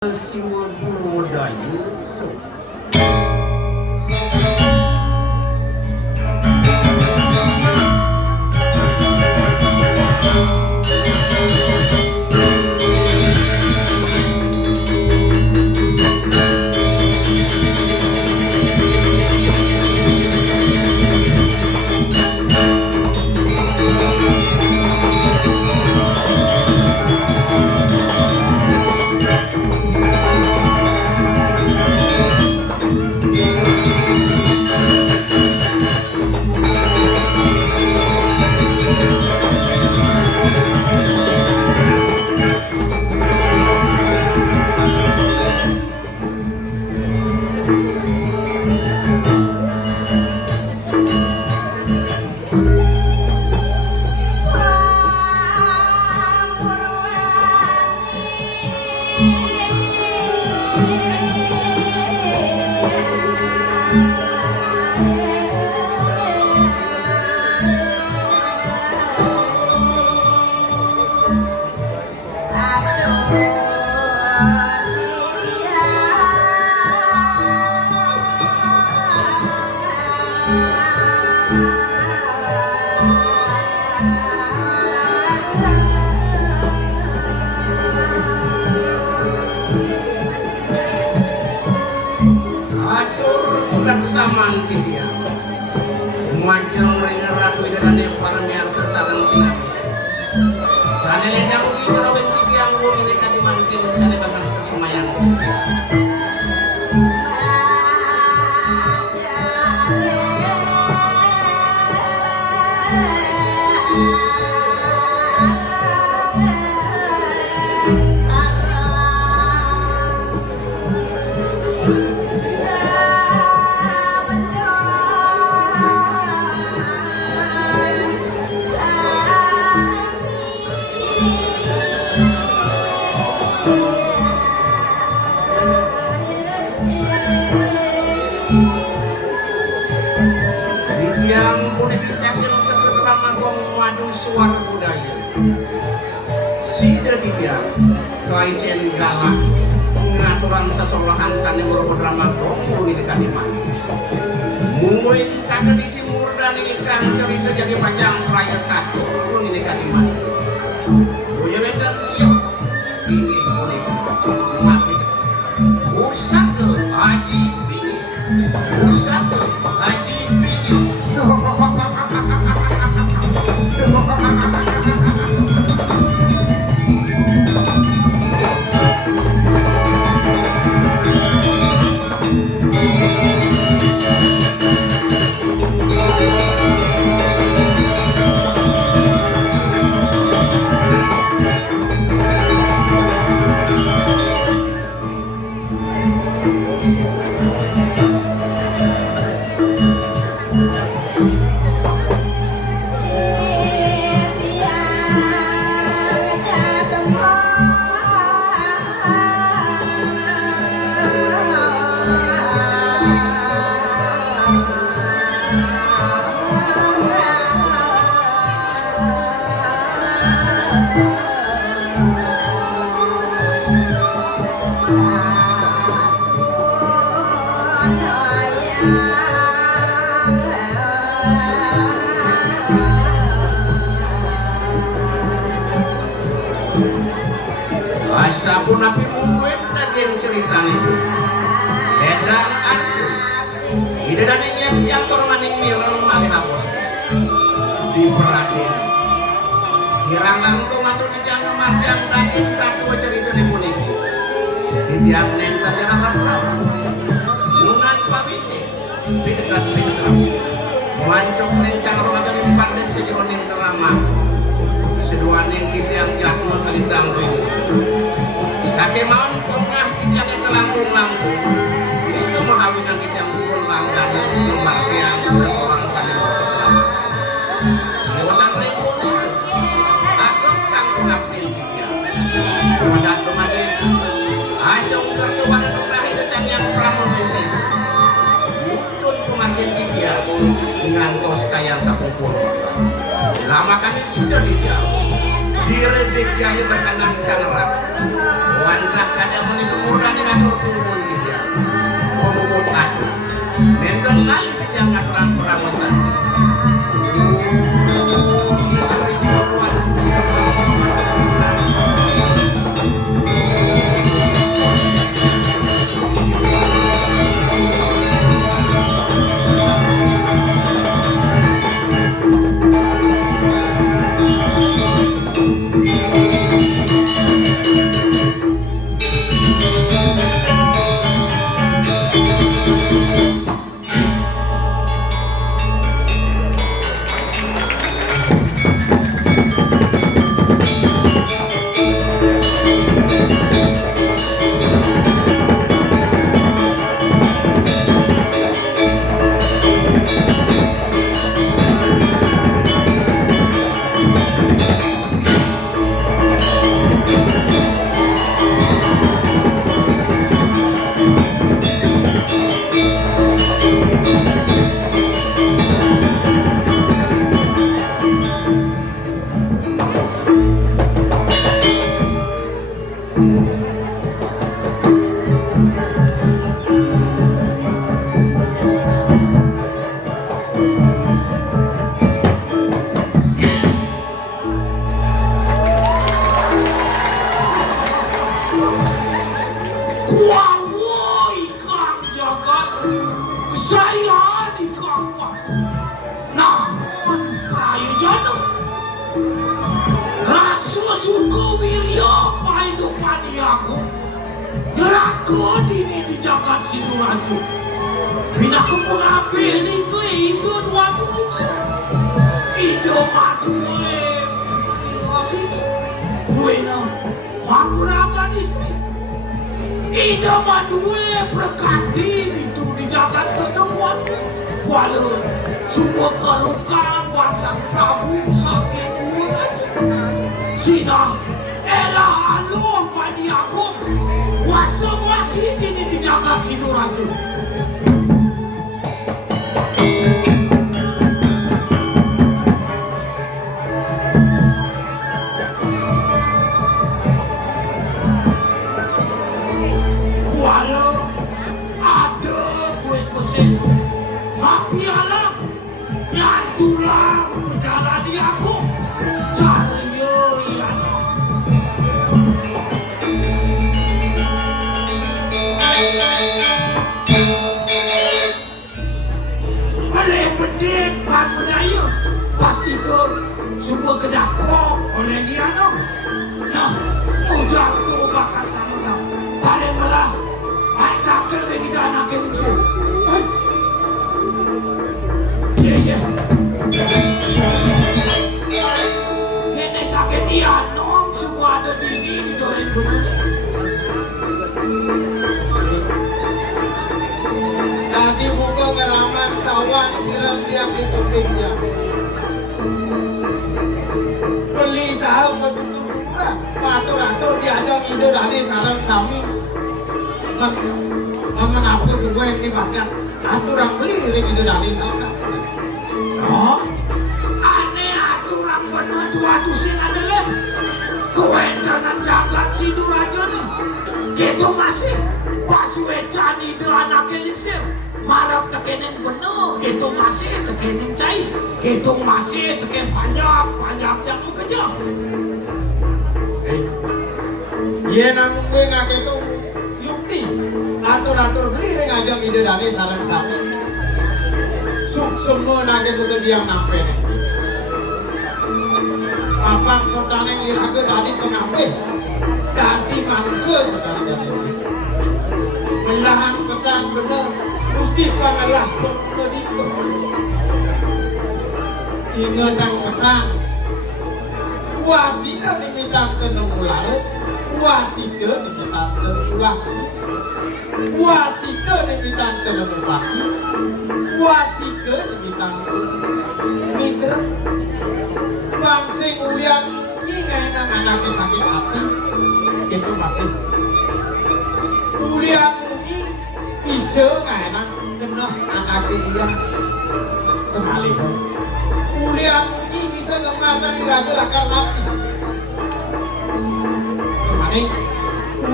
Semua budaya saman kitia muajang rengar ratu dan yang para miar sesarang sinami sanele jago ki karawen kitia ngoni ne kadi mangkin sane bakal kesumayan kitia yang politik yang sekedra magong madu suara budaya sida tiga kaiten galah ngaturan sesolahan sane berbodra magong muli dekadiman mungguin kata di timur dan ikan cerita jadi panjang raya kato muli dekadiman buya wetan sios ini politik mati usah ke haji bini usah ke haji bini Asapun api mungguin daging cerita itu edang arsu ide dan ingin siang kormaning mireng malih hapus diperhatiin kirang langkung atau dijaga marjang daging kakua cerita di puniki di tiang nenta dirangkan berapa nunas pabisi di dekat singkram mancok lencang romaga limpar dan sejeroning teramak seduaning kitiang jakma kalitang ruim sake maun pongah kitiang kelangkung-langkung itu mahawinan kitiang pukul langgan dan pukul martian dan seorang saling berpertama lewasan rengkung itu agam kangkung aktin kitiang wadah kemarin asong kertuan nukahi detang yang pramun deses muncul kemarin kitiang ngantos kaya tapungkul lama kami sudah dijauh diredek jaya berkanan kanerang Bantah kada muni kemuran ngatur turun gitu ya. Pemukul atu. Mentor kali kita ngaturan perawasan.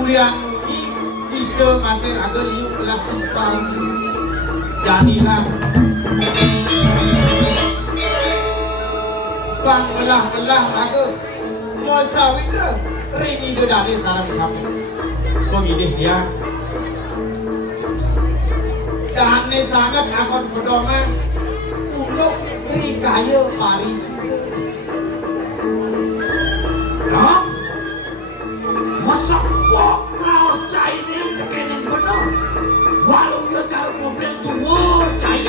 Ulian ini bisa masih agak liuk lah kita jadilah bang belah agak mau sawi ke ringi ke dari sarang sapi pemilih dia dane sangat akan pedoman untuk rikaya Paris nah masa kok raos cai ini tekenin bener walau ya jalan mobil tua cai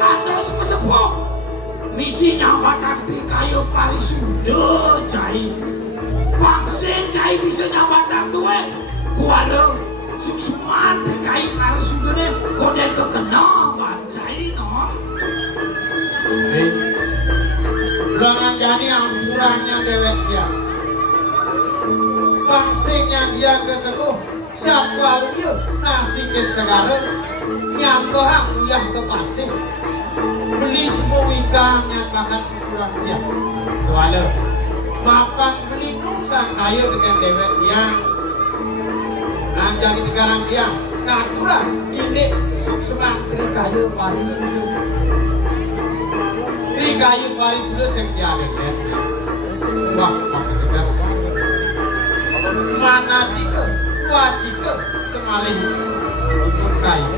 Anda sepuh misinya batang di kayu Paris sudah cai vaksin cai bisa nyambatang duit kuala suksuman di kayu Paris sudah deh kode kekenal cai no jangan jadi ampurannya dewek dia vaksinnya dia keseluh siapa dia nasikin segala nyambohang uyah ke pasir beli semua ikan yang makan ukuran dia kuala makan beli nungsang saya dengan dewek dia nah jadi sekarang dia nah itulah ini sukseman trikayu Paris trikayu Paris dulu saya ada wah pakai tegas mana jika wajika semalih untuk kayu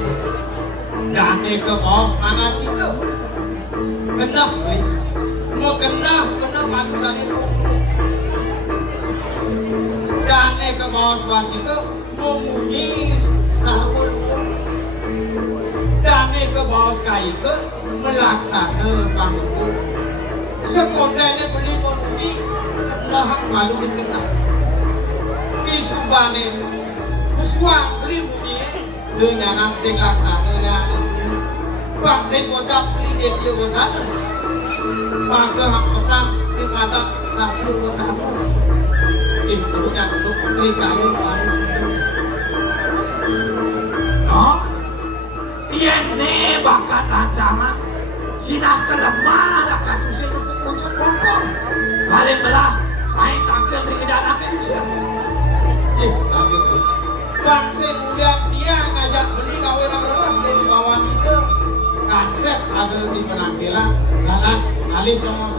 dane ke bos mana jika kena mau kena malu salin dane ke bos wajika mau munyi sahur dane ke bos kayu ke melaksana bangun sekondanya beli munyi kena malu kena isumbane uswang beli munyi dengan sing laksana bang sing kocap beli dia kocap maka hak pesan di mata satu kocap punya untuk trikayu Paris oh iya nih bakat ancaman sinah kelemah lakat usia untuk pokok balik belah main takil di dana kecil sakit tuh bang sing ulian dia ngajak beli kawin orang dari bawah itu kaset ada di penampilan jalan alih ngomong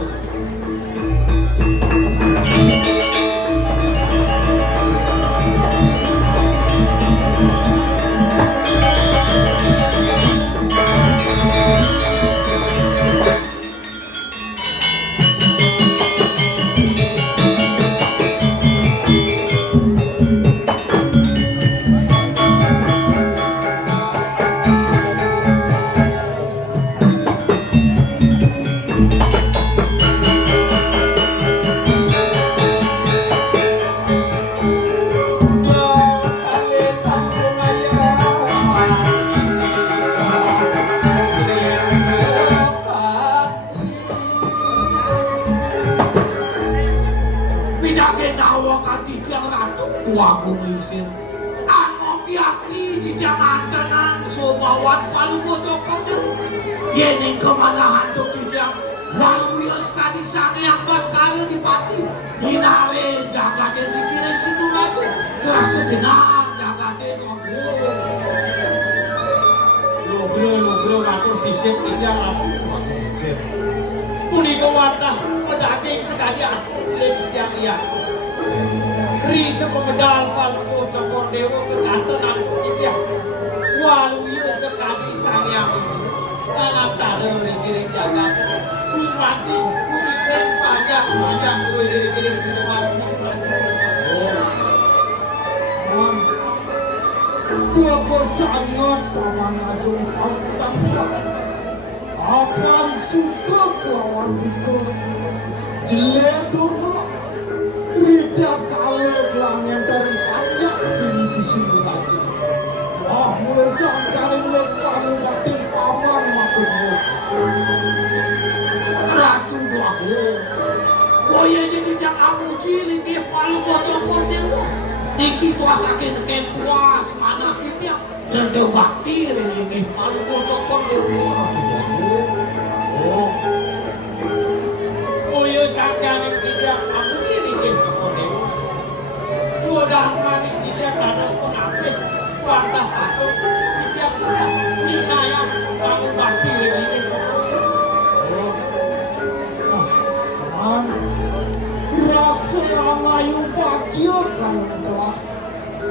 Wagung lingsir anu biaki di jangan tenan sobawan palu bocokor deh yening kemana hantu tujang lalu ya sekali sang yang bas kali dipati inale jaga den dikira situ aja terasa jenar jaga den logro ngatur sisip tinggal lalu sip punika wadah pedaging sekali aku yang iya Risa pemedal palu cokor dewa kekantenan dia walau ia sekali sayang dalam tanda rikiring jagat mati mungkin banyak gue dari kirim siluman gua sangat paman ajung akan suka kawan itu jelek dulu Rida kalau gelangnya dari banyak di sini lagi. Wah, mulai sekali mulai kamu mati paman maksudmu. Ratu bahu. Boya jadi jejak amu cilik dia palu bocor dewa. Niki tuasakin ken tuas mana pipia dan dia bakti ini palu bocor dewa. Ratu bahu. Oh. bagyo kalau belah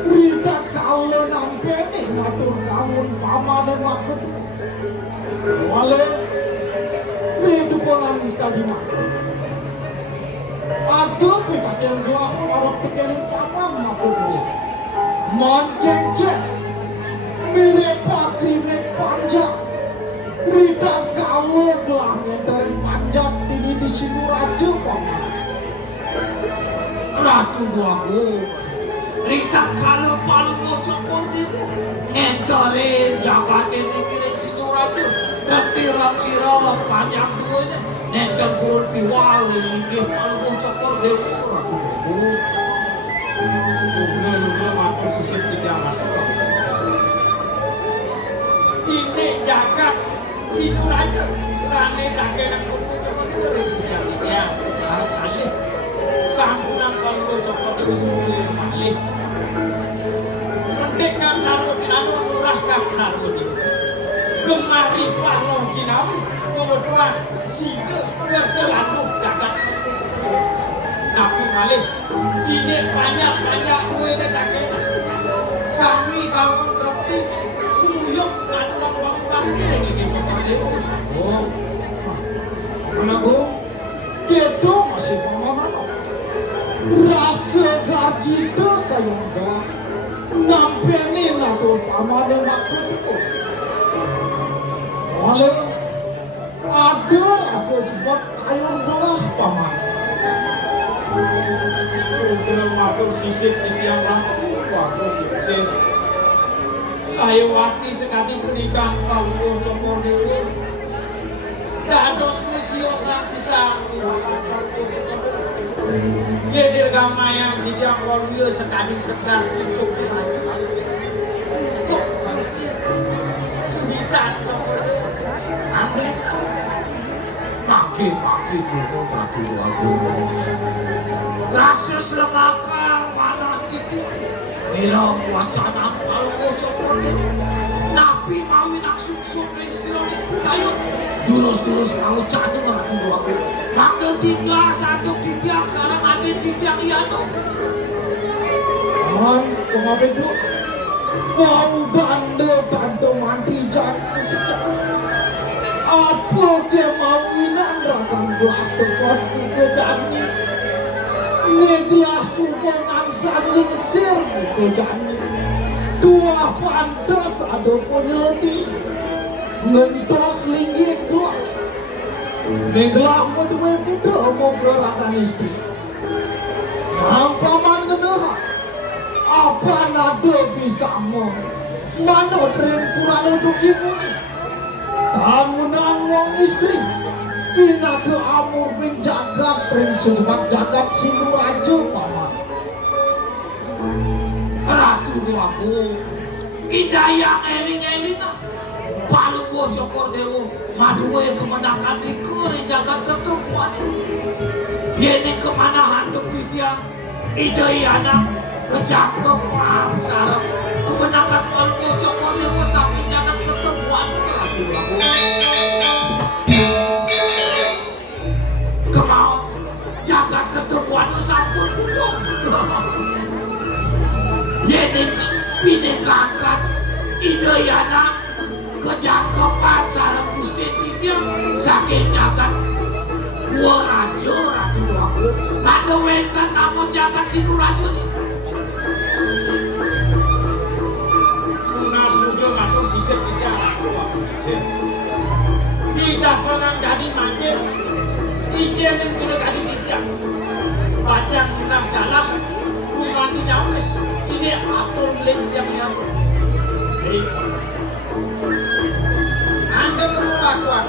Rita kalau nampeni matur kamun pamane makut wale Rita pengan tadi mati aduh kita yang gelah orang tekening paman makut Monceng mirip pakri nek panjang Rita kalau gelah ngentering panjang ini di sini raja paman Ratu Duaku Rita kalau palu ngocokor diri ngentorin jagat ini kira situ ratu ketirap sirap panjang duanya nenteng kurun piwali ini palu ngocokor diri Ratu Duaku Udah aku sisip di jalan ini jagat situ raja sana kakek nak ngocokor diri sejak ini ya harap kali sampunan palu ngocokor diri semua malih Mendek kang sarwo dinanu murah kang sarwo dinanu Gemari pahlong jinawi Mengodwa sike kertelandu jagat Tapi malih ini banyak-banyak duitnya kakek Sami sampun trekti Suyuk ngatulang bangunan ini Ini cokor dewa Oh Mana bu? Kedo masih mana-mana Rasa gargito kayo enggak Nampeni nato pamane makutku Walau ada rasa sebab kayo belah paman Udah matur sisip di tiang lampu Waduh sih Saya waktu sekali berikan palu cokor dewi Dados misiosa bisa Yedir gamaya di tiang waluyo sekali sekar cok lagi cok suditan cokor ambil Pagi-pagi dulu Ratu Duaku Rasa semakang mana gitu Mira wacana palu ngocokor diri Tapi mawin aksuk sore istironi kayu Durus-durus mau cantik Ratu Duaku Mangga tinggal satu di tiang sarang ada di tiang iano Aman, kemabe bu Bau dando mantri jatuh Apa dia mau inan rakam gelas sepot ke jani Nedia sumpah ngangsan lingsir ke jani Dua pantas ada penyedi Ngentos linggih gelap Neglah medue putra mau gerakan istri Paman kedua Apa nado bisa mau Mano tren kurang untuk kimuni Tamu nang wong istri Pina ke amur pin jagat tren sumat jagat sinu raja paman Ratu Duaku Indah yang eling-eling Palu ngocokor dewa Maduwe kemenangan di kere jagat ketumpuan Yeni kemana handuk di tiang Ide anak kejakepan sarap Kemenangan palu ngocokor dewa saking jagat ketumpuan Ratu Duaku Kemau jagat ketumpuan sampun pupuk Yeni pinekakan Ide anak kejangkepan sarang Gusti Titiang saking jagat gua raja Ratu Duaku ada wentan namun jagat sinu raja nih Lunas muda matur sisip di tiang Tidak pengen jadi makin Ijen yang tidak jadi titiang Bacang lunas kalah Rumah di nyawis Ini atur beli di tiang nyawis Anda perlu lakukan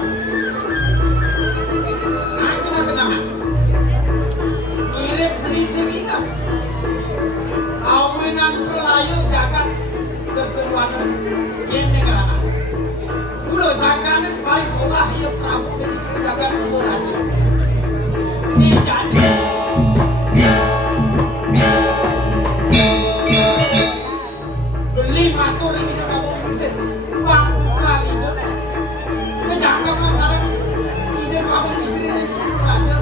Anda kena mirip beli sehingga Awinan pelayu jagat keturuan ini karena Udah sangkanan paling seolah ia Prabu dan jagat umur aja Ini jadi beli matur ini udah kamu bersih Bang bukan itu deh Kejangkap masalah ide kamu istri dan situ raja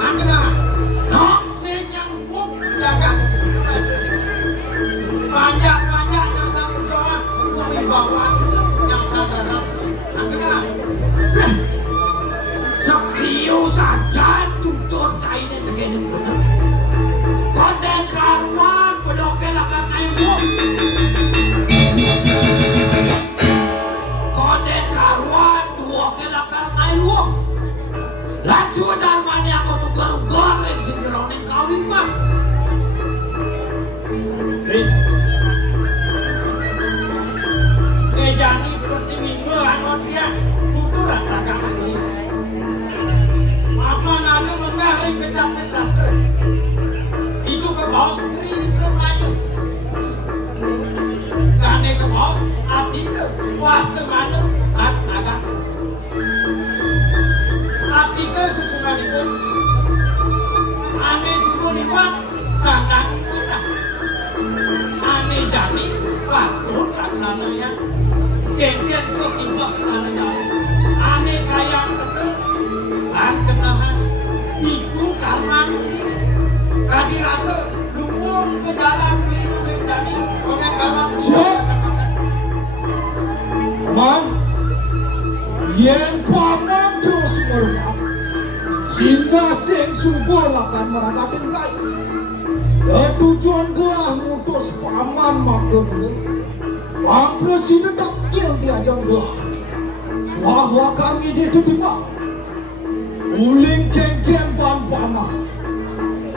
Angkena no Sing yang saja tutur cairnya tegene bener. Konden karuan peloke lakan ayo. Konden karuan dua kelakan ayo. Lacu darmani aku tuh goreng si jeroning kawin mah. Ngejani pertiwi anon dia tuturan takang ini. Apa nade menggaring kecapen sastra. Itu ke bawah Tri Semayu. Kane ke bawah Atita Warte Manu At Agak. Atita sesumanipun ane suku liwat sandangi utah. Ane jani patut laksana ya. Kenken kok tiba karena ane kayang teker kan kenahan itu karman ini kadi rasa lumpur ke jalan pelindung lendani komen karman akan makan teman yang paman terus merupakan sehingga sing subur akan meratakan kai tujuan gelah mutus paman maklum Wang Presiden takil diajak gelah bahwa kami diterima uling kengkeng ban paman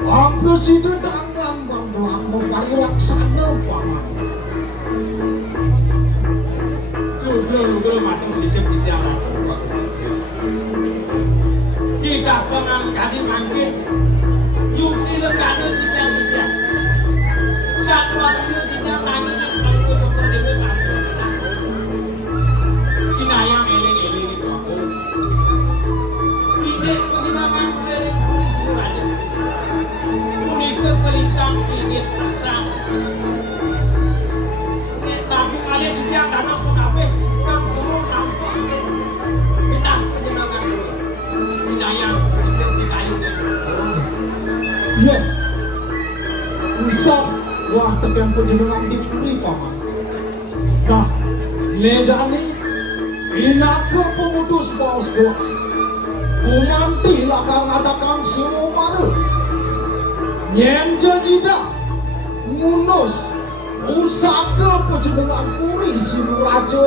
Wang Presiden tangan ban gelah membari laksana paman Guru matang sisip di tiara tidak pengangkadi mangkin yukti lekana sidang di tiang saat waktu tidak lagi kalau kocokor dewa sampai inayang eleng-eleng itu aku ide pengenangan kuering kuri sidur aja unika kelintang ingin pisang tabung alih di tiang danos mengape dan turun nampak pindah pengenangan dulu inayang di kayunya ya usap wah tekan penjenengan dipuri paman nah lejani inaka pemutus bos doa umanti lakang adakang simu maru nyenja jida ngunus usaka penjenengan puri simu raja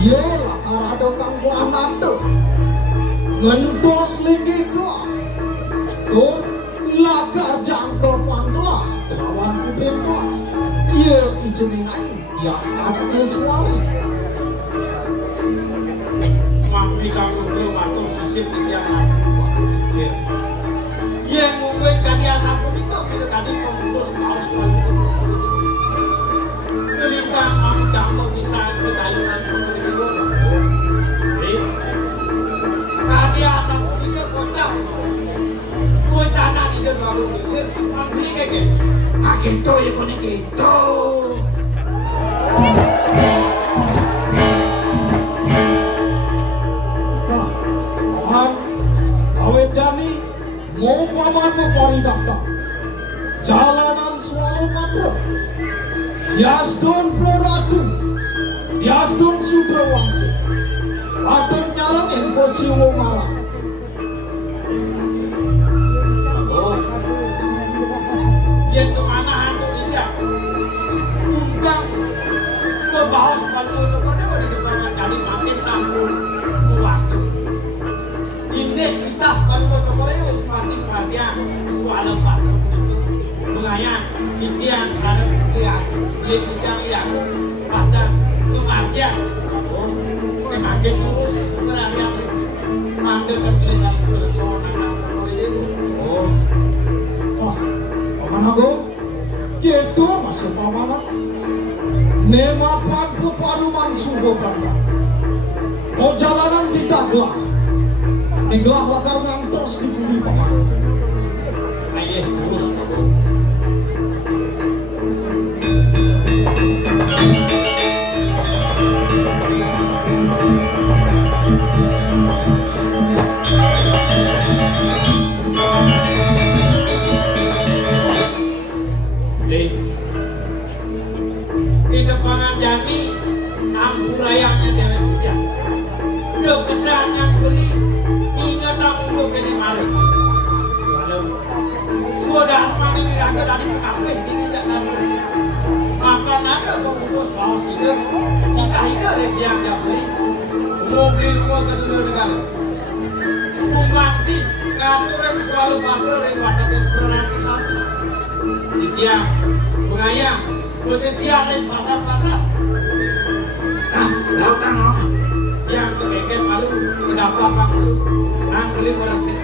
ye lakang adakang kuah nando ngentos linggi kuah oh lakar jangka panglah lawan putrin kuah ye ijenengai ya apa suari mami kamu belum atau sisip di tiang lain yang mungkin kadi asapun itu kita kadi membus kaos paling kelintang mami kamu bisa kekayunan seperti itu kadi asapun itu kocak wacana tidak baru misir mangkli keke gitu ya kone gitu awet jani mau paman mempari daftar jalanan selalu matra Yasdon Proratu Yasdon Sudrawangsi Aton nyalangin Kosiwo Marang yang kemana hantu dia undang membahas kalau cokornya mau di depan kali makin sambung puas tuh ini kita kalau mau cokornya makin harga soal apa mengayang kita sarang lihat kita yang baca kematian makin terus berlari mengandalkan tulisan personal oh paman aku gitu masuk paman nemapan keparuman sungguh bangga mau jalanan tidak gelah digelah lakar ngantos di bumi paman ayo terus aku di depanan jani ampurayanya dewek hujan udah pesan yang beli ingat aku yang dianggap beli mau beli rumah kedua negara mengerti ngatur yang selalu pakai yang wadah kebenaran satu tiang pengayang posisian di pasar-pasar Nah, lautan no. yang kekeket malu kedapang malu nang beli orang sini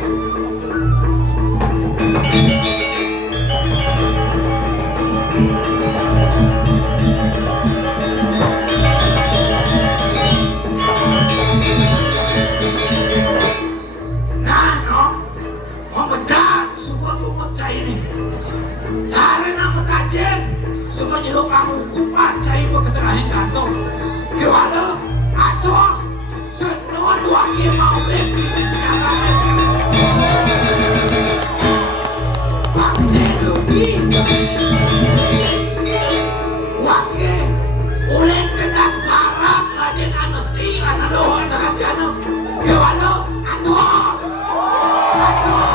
Nah, no. Membedak semua lumut saya ini. Karena mengkajen semua nyeluk kamu kuat saya berketerahin kantor. Kewala, atuh, senua dua kia mau beli. Pakse lupi. Wake, uleng kedas barat laden anesti analoh antara jano. Kewala, atuh. Atuh.